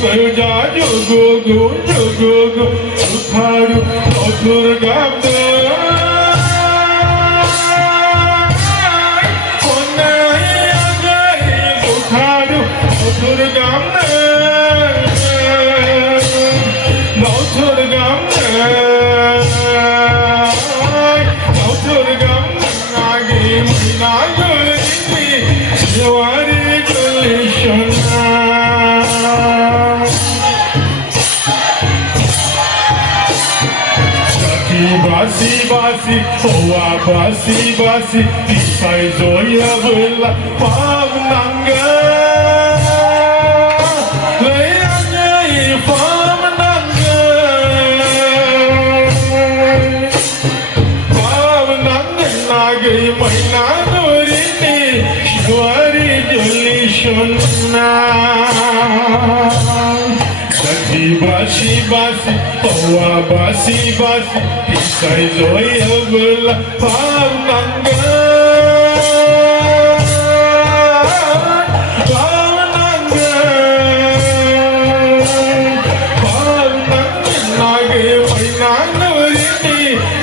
Perja Jugu Sukharu Otur Gamda Konai Agai Sukharu Otur Gamda Otur Gamda Otur Gamda Agi Mina Yuri Jawari Juli Shona Basi, oa basi, pisai zoya bela pamnanga, layanya i pamnanga, pamnanga nagai maina nurini, shwari juli shunna. Basi, oa basi, pisai zoya bela pamnanga, pamnanga nagai maina nurini,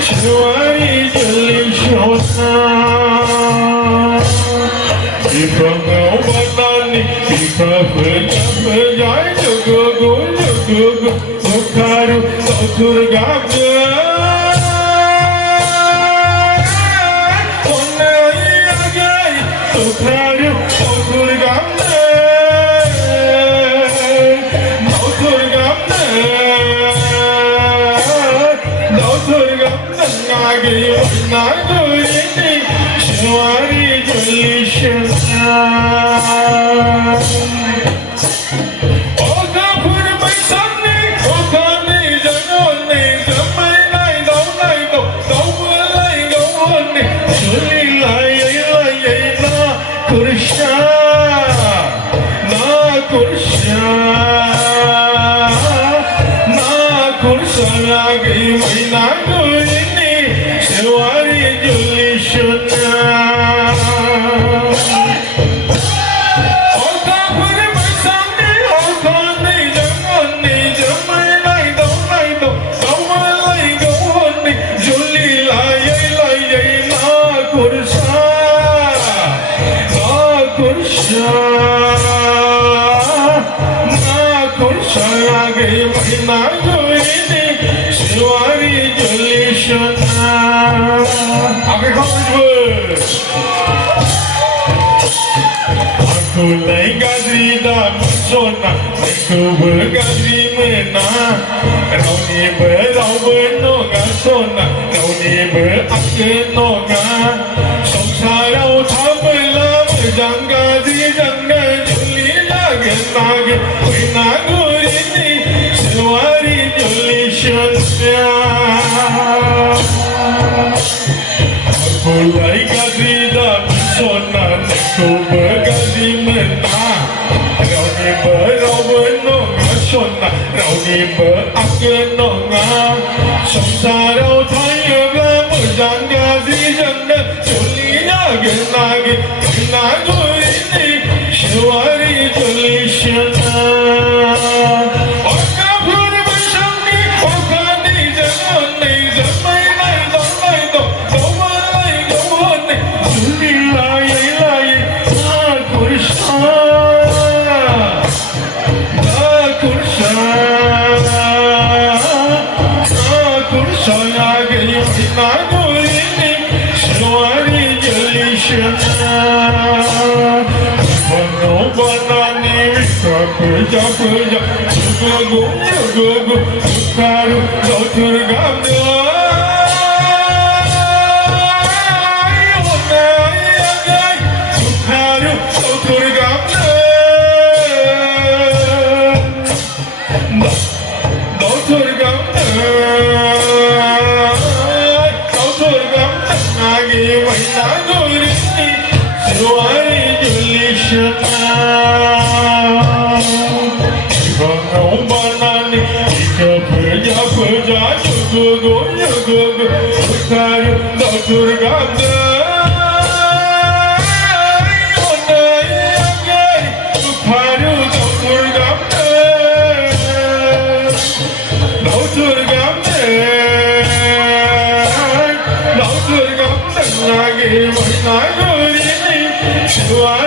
shwari juli shona. Ifrangau banani, ifrangau jugu Sukharu Otur Gamda Konai Agai Sukharu Otur Gamda Otur Gamda Agai Nagurini Shwari Juli Shana Agi maina nurini, shwari juli shona. Oka puri maisani, oka nei jamoni, jamai lai do, damalai goni, juli lai na kursha. Agi maina nurini. Shwari Juli Shona. Agar kau berdua. Aku lai gadri dah Shona, aku bergadri mena. Rau ni berau bernonga Shona, rau ni beraknonga. Samsarau thamlam jangga di jangga Juli lagen lagen koina gurini. Shwari Juli Shona. Aku lai gadri dah Shona, aku bergadri mena. Rau ni berau bernonga Shona, rau ni beraknonga. Samsarau thamlam jangga di jangga Juli lagen lagen koina gurini. Shwari Juli Shona. Perja jugu Sukharu Otur Gamda Konai Agai Sukharu Otur Gamda Otur Gamda Agi maina nurini Shwari Juli Shona. Perja jugu सुहारी